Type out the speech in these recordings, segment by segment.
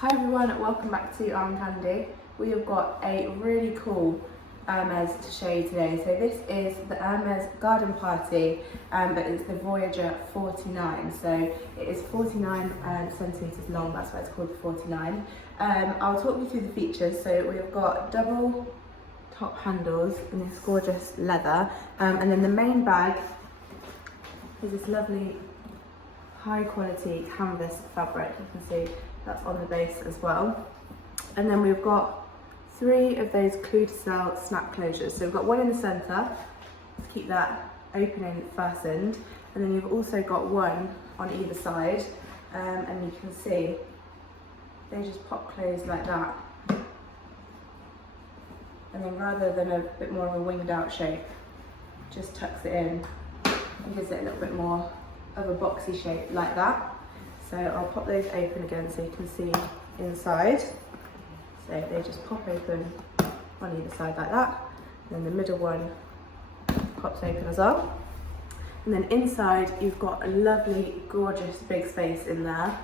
Hi everyone, welcome back to Arm Candy. We have got a really cool Hermès to show you today. So this is the Hermès Garden Party, but it's the Voyager 49. So it is 49 centimetres long, that's why it's called the 49. I'll talk you through the features. So we've got double top handles in this gorgeous leather, and then the main bag is this lovely high quality canvas fabric. You can see that's on the base as well. And then we've got 3 of those clou-de-sel snap closures. So we've got one in the centre to keep that open and fastened, and then you've also got one on either side, and you can see they just pop closed like that. And then rather than a bit more of a winged out shape, just tucks it in and gives it a little bit more of a boxy shape like that. So I'll pop those open again so you can see inside. So they just pop open on either side like that. And then the middle one pops open as well. And then inside you've got a lovely, gorgeous big space in there.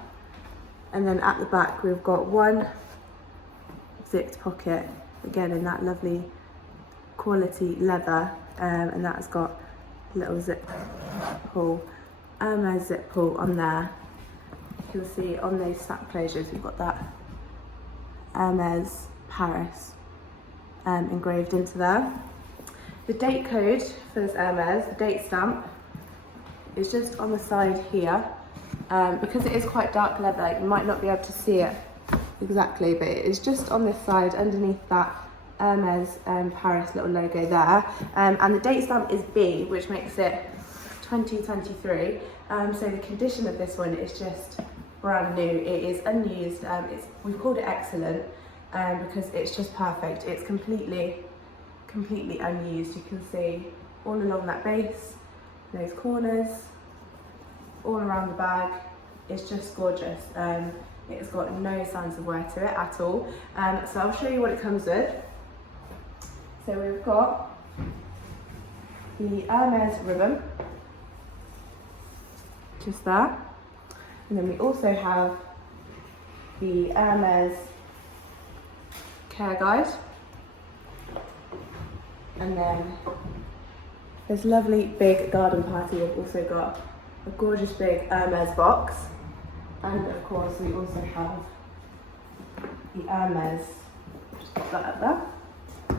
And then at the back we've got one zipped pocket, again in that lovely quality leather, and that's got a little zip pull, Hermès zip pull on there. You can see on those snap closures we've got that Hermès Paris engraved into there. The date code for this Hermès, the date stamp, is just on the side here. Because it is quite dark leather, you might not be able to see it exactly, but it is just on this side underneath that Hermès Paris little logo there. And the date stamp is B, which makes it 2023. So the condition of this one is just brand new. It is unused. We've called it excellent because it's just perfect. It's completely unused. You can see all along that base, those corners, all around the bag. It's just gorgeous. It's got no signs of wear to it at all. So I'll show you what it comes with. So we've got the Hermès ribbon, just there. And then we also have the Hermès care guide. And then this lovely big garden party, we've also got a gorgeous big Hermès box. And of course we also have the Hermès, just put that up there,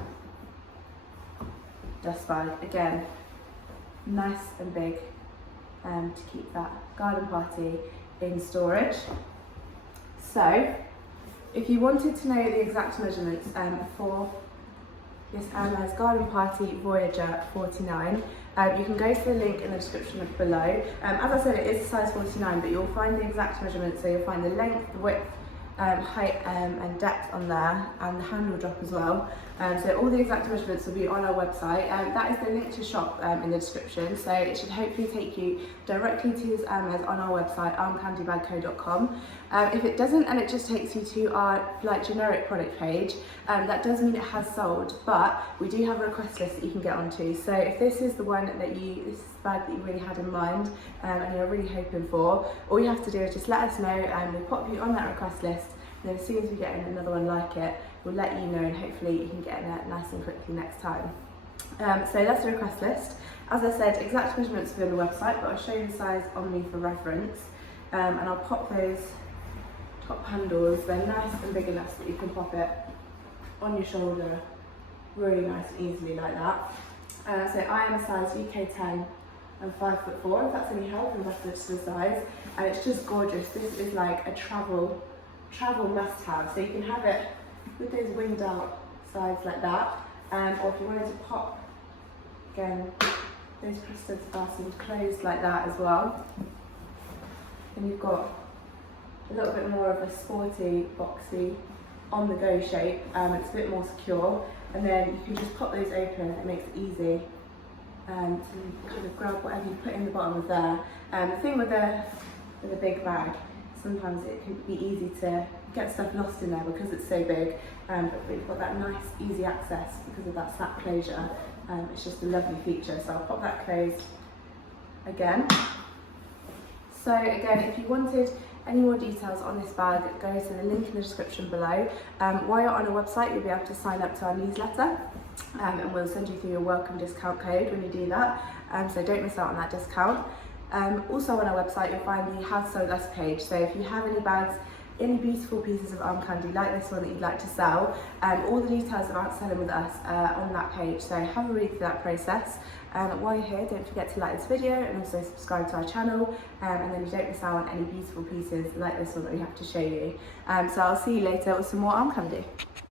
dust bag. Again, nice and big to keep that garden party in storage. So if you wanted to know the exact measurements for this Hermès Garden Party Voyager 49, you can go to the link in the description below. As I said, it is a size 49, but you'll find the exact measurements, so you'll find the length, the width, height and depth on there, and the handle drop as well. So all the exact measurements will be on our website. That is the link to shop in the description, so it should hopefully take you directly to this Hermès on our website, armcandybagco.com. If it doesn't and it just takes you to our generic product page, that does mean it has sold, but we do have a request list that you can get onto. So if this is the one that this is the bag that you really had in mind and you're really hoping for, all you have to do is just let us know and we'll pop you on that request list. And then as soon as we get in another one like it, we'll let you know, and hopefully you can get in it nice and quickly next time. So that's the request list. As I said, exact measurements will be on the website, but I'll show you the size on me for reference. And I'll pop those top handles. They're nice and big enough so that you can pop it on your shoulder really nice and easily like that. So I am a size UK 10 and 5'4", if that's any help in reference to the size. And it's just gorgeous. This is like a travel must-have. So you can have it with those winged out sides like that, or if you wanted to pop, again, those crystals fastened closed like that as well. And you've got a little bit more of a sporty, boxy, on-the-go shape. It's a bit more secure, and then you can just pop those open. It makes it easy to kind of grab whatever you put in the bottom of there. The thing with a big bag, sometimes it can be easy to get stuff lost in there because it's so big, but we've got that nice easy access because of that snap closure. It's just a lovely feature, so I'll pop that closed again. So again, if you wanted any more details on this bag, go to the link in the description below. While you're on our website, you'll be able to sign up to our newsletter, and we'll send you through your welcome discount code when you do that, so don't miss out on that discount. Also on our website, you'll find the How to Sell With Us page, so if you have any bags, any beautiful pieces of arm candy like this one that you'd like to sell, all the details about selling with us are on that page, so have a read through that process. While you're here, don't forget to like this video and also subscribe to our channel, and then you don't miss out on any beautiful pieces like this one that we have to show you. So I'll see you later with some more arm candy.